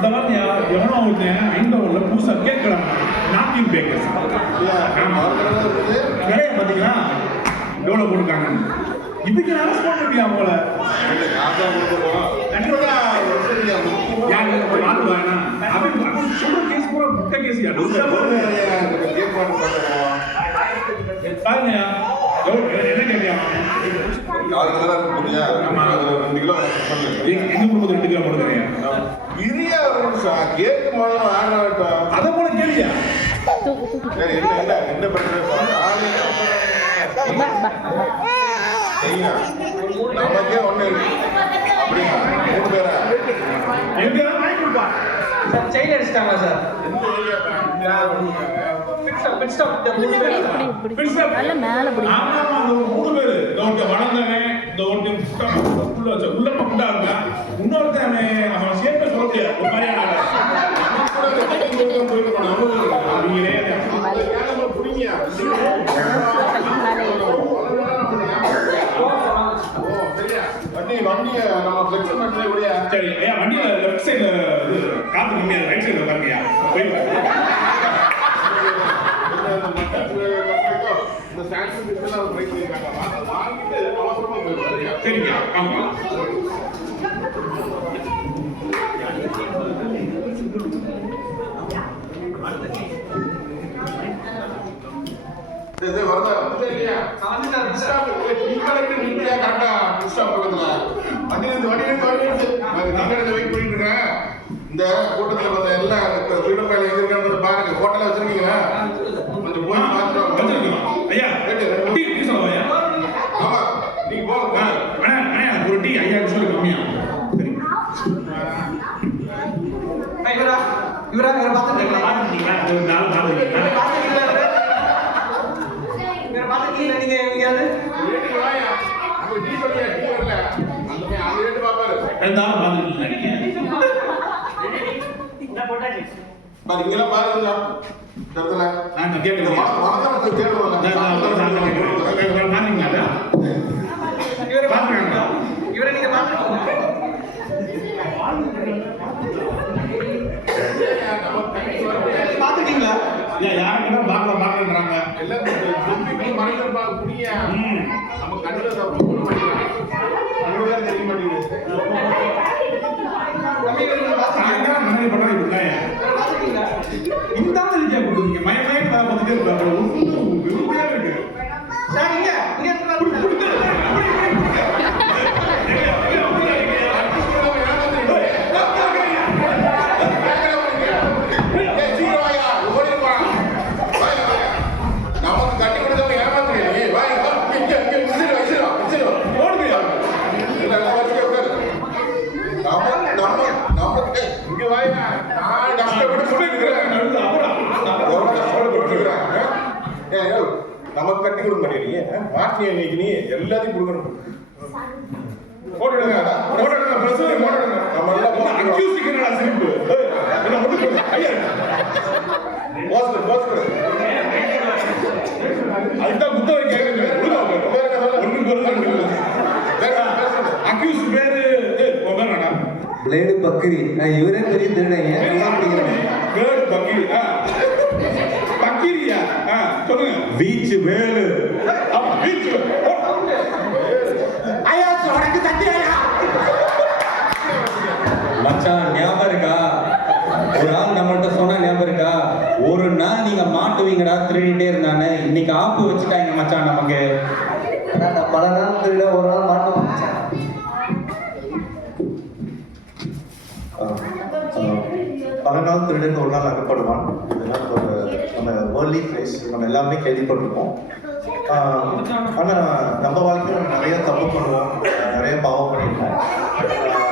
இந்த மாதிரி எவனோ ஒருத்தன் ஐந்தவரில் புதுசாக கேட்கலாம் நாட்டிங் பேக்கர்ஸ் நிறைய பார்த்தீங்களா எவ்வளோ போட்டுருக்காங்க. இதுக்கு நான் ரெஸ்பாண்ட் பண்ணியா அவங்கள சொல்ற கேஸ் பூரா புக்க கேஸ் பாருங்க என்ன கேட்பியா எங்க குடும்பத்தில் 2 கிலோ போடுறீங்க அதை போல கேள்வியா என்ன பிரச்சனை நமக்கே ஒண்ணு அப்படியா 3 பேரா எங்க வாங்கி கொடுப்பா சார் செயின் அடிச்சிட்டாங்க சார் நல்ல மேல பிடி ஆமா அந்த 3 பேர் இந்த வளர்ந்தவன் இந்த உள்ள பக்குண்டா இருக்கா இன்னொருத்தன் அவன் சேர்த்து சொல்ல முடியாது ஒரு மாதிரியான சரி வண்டியில லெஃப்ட் சைடுல காத்து கம்மியா ரைட் சைடுல பாருங்கயா சரிங்க ஆமா இந்த கூட்டத்தில் வந்த எல்லா ஃப்ரீடம் ஃபைல் எங்க இருக்கான்னு பாருங்க. ஹோட்டல்ல வச்சிருக்கீங்களா? கொஞ்சம் போய் பார்த்துட்டு ஐயா டீ சொல்லுங்க. ஆமா நீங்க போங்க. அண்ணா ஒரு டீ 5000 சொல்லி கம்மியா. சரி இவரா பாத்துட்டீங்களா? பாத்துட்டீங்களா? ஒரு நாலு பாத்துட்டீங்களா? பாத்துட்டீங்களா நீங்க எங்கயாவது? ரேட்டிங் வாயா. அப்ப டீ சொல்லியா டீ வரல. அந்த ரேட் பாப்பாரு. ரெண்டாவது பாத்துட்டீங்களா நீங்க? பாரு இங்க எல்லாம் பாருங்க. தரல. நான் கேக்குறேன். வாங்க தேடுவாங்க. மாறீங்களா? இவரை நீங்க பாத்துட்டீங்களா? பாத்துட்டீங்களா? யாருக்கிட்ட பாக்கலன்றாங்க எல்லாம் மறைக்கிற புரிய நம்ம கண்ணுல போட மாட்டேங்கிறாங்க. அதுதான் தெரிய மாட்டேங்குது. இந்த மயமயம் பார்த்துட்டே இருக்காங்க. இருக்கு சார் இங்க நமக்கு கட்டி கொடுக்க மாட்டேங்க. மாட்டிய நீ எல்லாத்தையும் கொடுக்கணும். போட்டுடுங்க நம்ம எல்லாம் அதுதான் புத்தகம் கேட்குது. அக்யூஸ் பேரு பிளேடு பக்கிரி. நான் இவரே பெரிய திருடங்க. பிளேடு பக்கிரி. பக்கிரியா? சொல்லுங்க. பீச் வேலு. ஆமா பீச். ஐயா உனக்கு தட்டியா? மச்சான் ஞாபகம் இருக்கா? ஒரு ஆள் நம்மள்ட்ட சொன்னா ஞாபகம் இருக்கா? ஒரு நாள் நீங்க மாட்டுவீங்கடா திருடிட்டே இருந்தானே. இன்னைக்கு ஆப்பு வச்சுட்டாங்க மச்சான் நமக்கு. பல நாள் திருட ஒரு நாள் மாட்டுவோம். பல நாள் திருடன் ஒரு நாள் அகப்படுவான். இதெல்லாம் ஒரு நம்ம வேர்ல்ட்லி ஃப்ரேஸ், நம்ம எல்லாமே கேள்விப்பட்டிருப்போம். ஆனால் நம்ம வாழ்க்கையில் நிறைய தப்பு பண்ணுவோம், நிறைய பாவம் பண்ணியிருக்கோம்.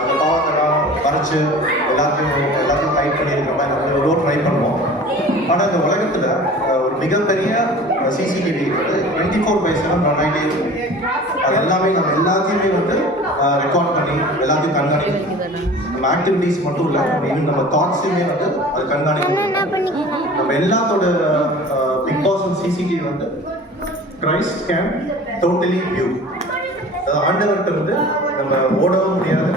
அந்த பாவத்தெல்லாம் மறைச்சு எல்லாத்தையும் டைட் பண்ணியிருக்கிற மாதிரி நம்ம எவ்வளோ ட்ரை பண்ணுவோம். ஆனால் இந்த உலகத்தில் ஒரு மிகப்பெரிய சிசிடிவி இருக்குது. 24/7 ரன் இருக்கும். அது எல்லாமே நம்ம எல்லாத்தையுமே ரெக்கார்ட் பண்ணி எல்லாத்தையும் கண்காணிக்கணும். நம்ம ஆக்டிவிட்டீஸ் மட்டும் இல்லை, ஈவன் நம்ம தாட்ஸையுமே அது கண்காணிக்கணும். நம்ம எல்லாத்தோட big boss CCTV Christ can totally view. ஆண்டவர்கிட்ட நம்ம ஓடவும் முடியாது,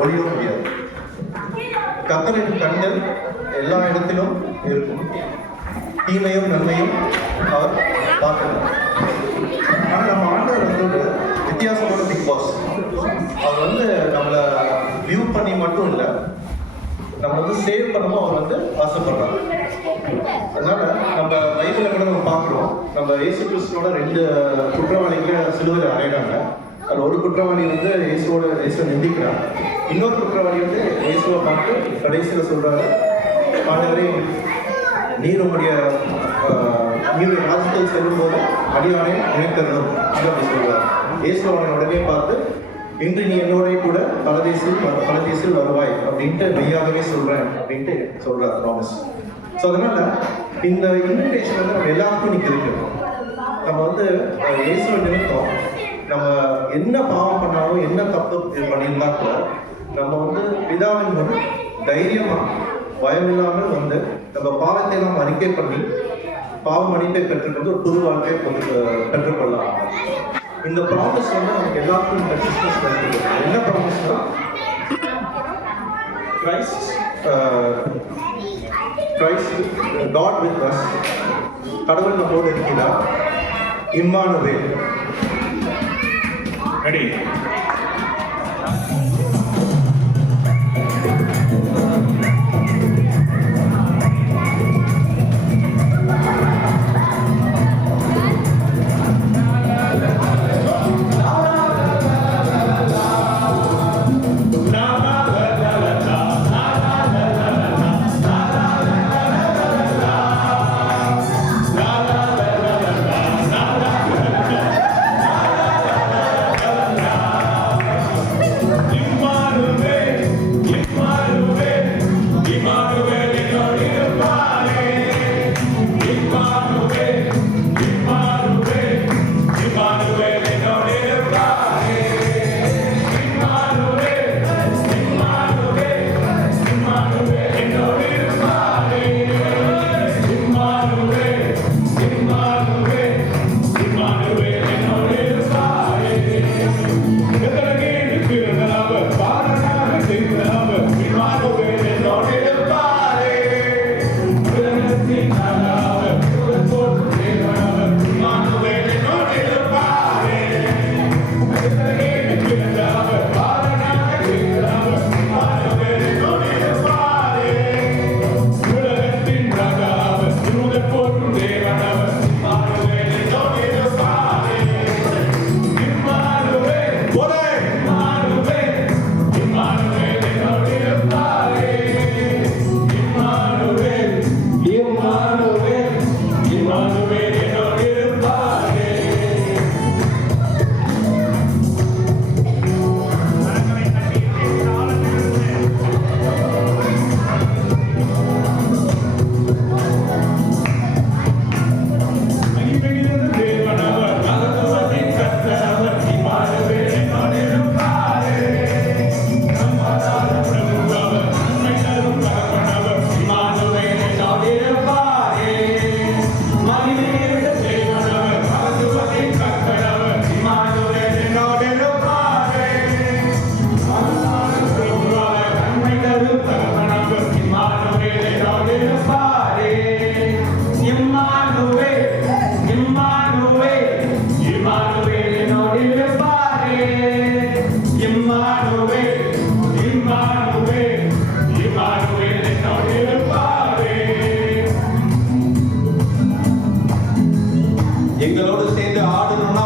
ஒளியவும் முடியாது. கர்த்தரின் கண்கள் எல்லா இடத்திலும் இருக்கும், தீமையும் நன்மையும் அவர் பார்க்கிறார். ஆனால் நம்ம ஆண்டவர் வந்து ஒரு வித்தியாசமான பிக் பாஸ். அவர் வந்து நம்மளை வியூ பண்ணி மட்டும் இல்லை, நம்ம வந்து சேவ் பண்ணவும் அவர் வந்து ஆசைப்படுறாரு. அதனால நம்ம பைபிளை கூட நம்ம பார்க்குறோம், நம்ம இயேசு கிறிஸ்துவோட 2 குற்றவாளிகளை சிலுவையில் அறையிறாங்க. அதில் ஒரு குற்றவாளி வந்து இயேசுவை நிந்திக்கிறார், இன்னொரு குற்றவாளி வந்து இயேசுவை பார்த்து கடைசியில் சொல்றாரு, ஆண்டவரே நீர் உங்களுடைய ராஜ்யத்தில் செல்லும்போது அடியானே நினைத்தரணும் அப்படி சொல்றாரு. இயேசு அவனை உடனே பார்த்து, இன்று நீ என்னோட கூட பரதேசில் வருவாய் அப்படின்ட்டு மெய்யாகவே சொல்றேன் அப்படின்ட்டு சொல்றாரு ப்ராமிஸ். ஸோ அதனால இந்த இன்விடேஷன் வந்து நம்ம எல்லாருக்கும் இன்னைக்கு இருக்கு. நம்ம வந்து இயேசுவை நிமித்தம் நம்ம என்ன பாவம் பண்ணாலும் என்ன தப்பு பண்ணியிருந்தா கூட நம்ம வந்து பிதாவின் முன் தைரியமா பயம் இல்லாமல் வந்து நம்ம பாவத்தை நாம் அறிக்கை பண்ணி பாவ மன்னிப்பை பெற்றுக்கொண்டு ஒரு புது வாழ்க்கையை பெற்றுக்கொள்ளலாம். இந்த ப்ராமிஸ் வந்து நமக்கு எல்லாருக்கும் இந்த கிறிஸ்மஸ்ல இருக்குது. என்ன ப்ராமிஸ்னா, கிரைஸ்ட் காட் வித் அஸ், கடவுள் நம்மோடு இருக்கிறார், இம்மானுவேல். ரெடி? எங்களோடு சேர்ந்து ஆடணும்னா